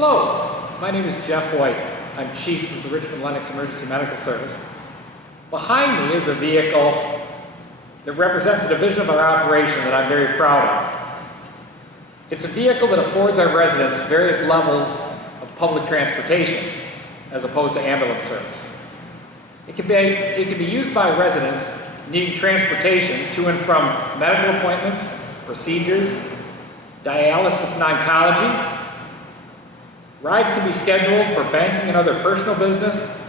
Hello, my name is Jeff White. I'm Chief of the Richmond Lenox Emergency Medical Service. Behind me is a vehicle that represents a division of our operation that I'm very proud of. It's a vehicle that affords our residents various levels of public transportation as opposed to ambulance service. It can be used by residents needing transportation to and from medical appointments, procedures, dialysis and oncology. Rides can be scheduled for banking and other personal business,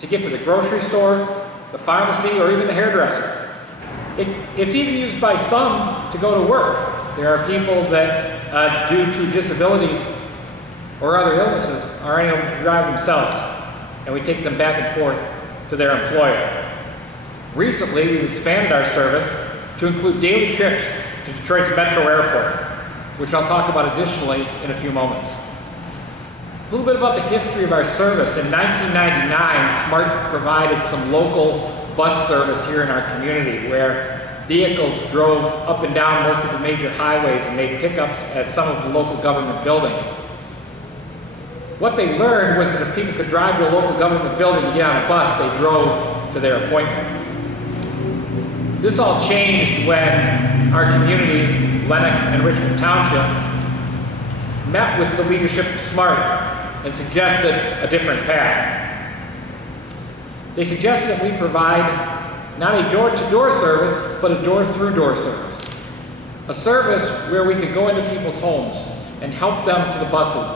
to get to the grocery store, the pharmacy, or even the hairdresser. It's even used by some to go to work. There are people that, due to disabilities or other illnesses, are unable to drive themselves, and we take them back and forth to their employer. Recently, we've expanded our service to include daily trips to Detroit's Metro Airport, which I'll talk about additionally in a few moments. A little bit about the history of our service. In 1999, SMART provided some local bus service here in our community where vehicles drove up and down most of the major highways and made pickups at some of the local government buildings. What they learned was that if people could drive to a local government building to get on a bus, they drove to their appointment. This all changed when our communities, Lenox and Richmond Township, met with the leadership of SMART and suggested a different path. They suggested that we provide not a door-to-door service, but a door-through-door service. A service where we could go into people's homes and help them to the buses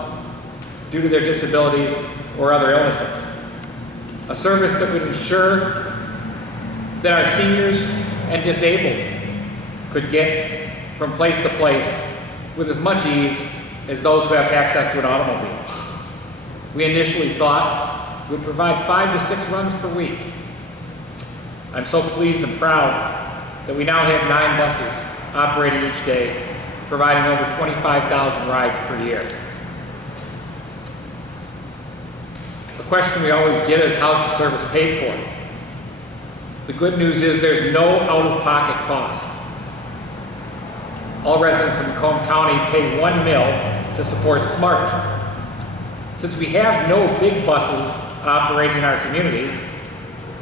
due to their disabilities or other illnesses. A service that would ensure that our seniors and disabled could get from place to place with as much ease as those who have access to an automobile. We initially thought we'd provide 5 to 6 runs per week. I'm so pleased and proud that we now have 9 buses operating each day, providing over 25,000 rides per year. The question we always get is, how's the service paid for? The good news is there's no out-of-pocket cost. All residents in Macomb County pay $1 mil to support SMART. Since we have no big buses operating in our communities,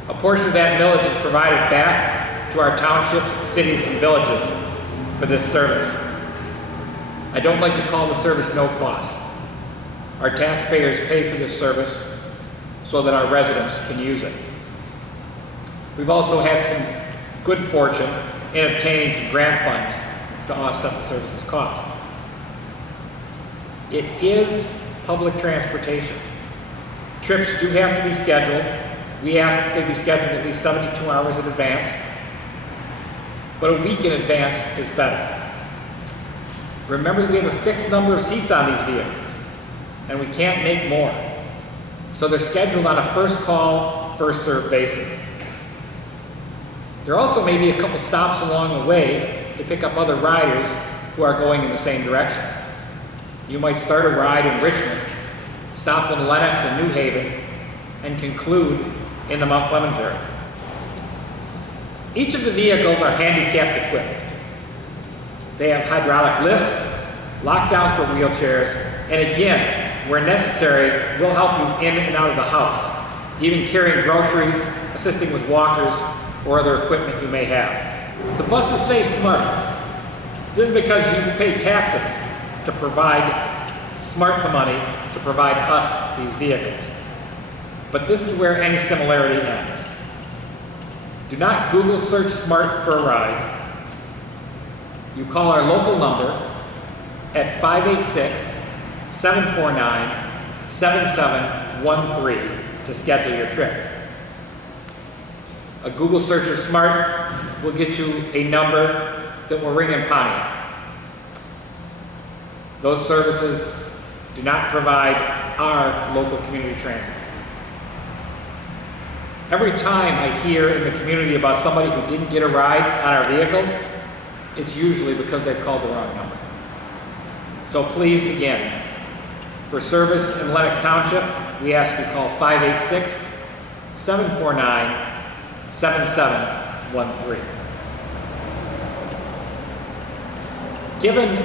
a portion of that millage is provided back to our townships, cities, and villages for this service. I don't like to call the service no cost. Our taxpayers pay for this service so that our residents can use it. We've also had some good fortune in obtaining some grant funds to offset the service's cost. It is public transportation. Trips do have to be scheduled. We ask that they be scheduled at least 72 hours in advance, but a week in advance is better. Remember that we have a fixed number of seats on these vehicles, and we can't make more. So they're scheduled on a first call, first served basis. There also may be a couple stops along the way to pick up other riders who are going in the same direction. You might start a ride in Richmond, stop in Lenox and New Haven, and conclude in the Mount Clemens area. Each of the vehicles are handicapped equipped. They have hydraulic lifts, lockdowns for wheelchairs, and again, where necessary, we'll help you in and out of the house, even carrying groceries, assisting with walkers, or other equipment you may have. The buses say SMART. This is because you pay taxes to provide SMART the money to provide us these vehicles. But this is where any similarity ends. Do not Google search SMART for a ride. You call our local number at 586-749-7713 to schedule your trip. A Google search of SMART will get you a number that will ring in Pontiac. Those services do not provide our local community transit. Every time I hear in the community about somebody who didn't get a ride on our vehicles, it's usually because they've called the wrong number. So please, again, for service in Lenox Township, we ask you call 586-749-7713. Given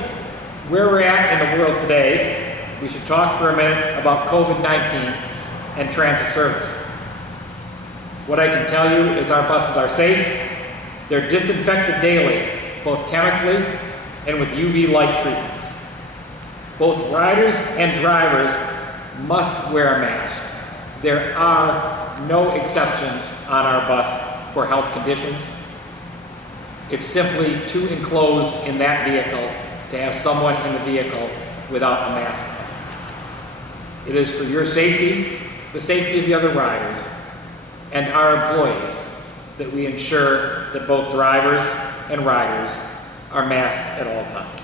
where we're at in the world today, we should talk for a minute about COVID-19 and transit service. What I can tell you is our buses are safe. They're disinfected daily, both chemically and with UV light treatments. Both riders and drivers must wear a mask. There are no exceptions on our bus for health conditions. It's simply too enclosed in that vehicle to have someone in the vehicle without a mask on. It is for your safety, the safety of the other riders, and our employees that we ensure that both drivers and riders are masked at all times.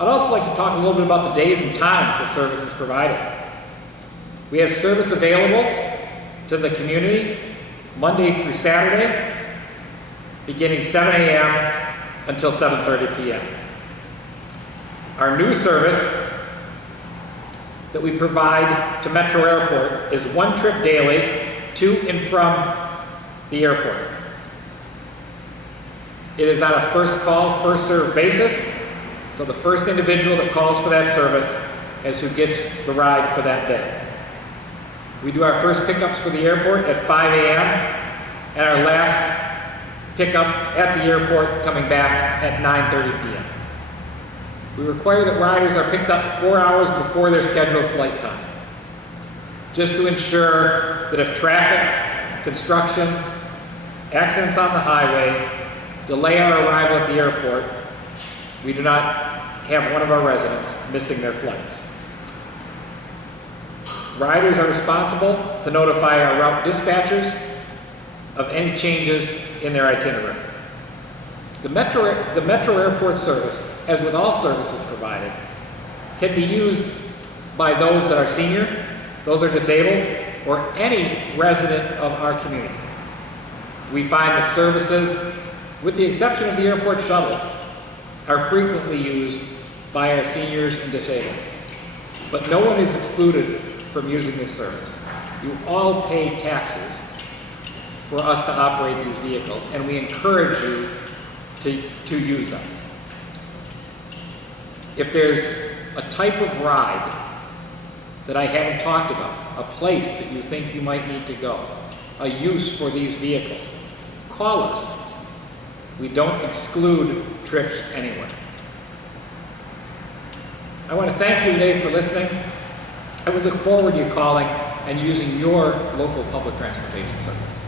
I'd also like to talk a little bit about the days and times the service is provided. We have service available to the community Monday through Saturday, beginning 7 a.m. until 7:30 p.m. Our new service that we provide to Metro Airport is one trip daily to and from the airport. It is on a first call, first served basis, so the first individual that calls for that service is who gets the ride for that day. We do our first pickups for the airport at 5 a.m. and our last pickup at the airport coming back at 9:30 p.m. We require that riders are picked up 4 hours before their scheduled flight time, just to ensure that if traffic, construction, accidents on the highway delay our arrival at the airport, we do not have one of our residents missing their flights. Riders are responsible to notify our route dispatchers of any changes in their itinerary. The Metro Airport service, as with all services provided, can be used by those that are senior, those that are disabled, or any resident of our community. We find the services, with the exception of the airport shuttle, are frequently used by our seniors and disabled. But no one is excluded from using this service. You all pay taxes for us to operate these vehicles, and we encourage you to use them. If there's a type of ride that I haven't talked about, a place that you think you might need to go, a use for these vehicles, call us. We don't exclude trips anywhere. I want to thank you today for listening. I would look forward to you calling and using your local public transportation service.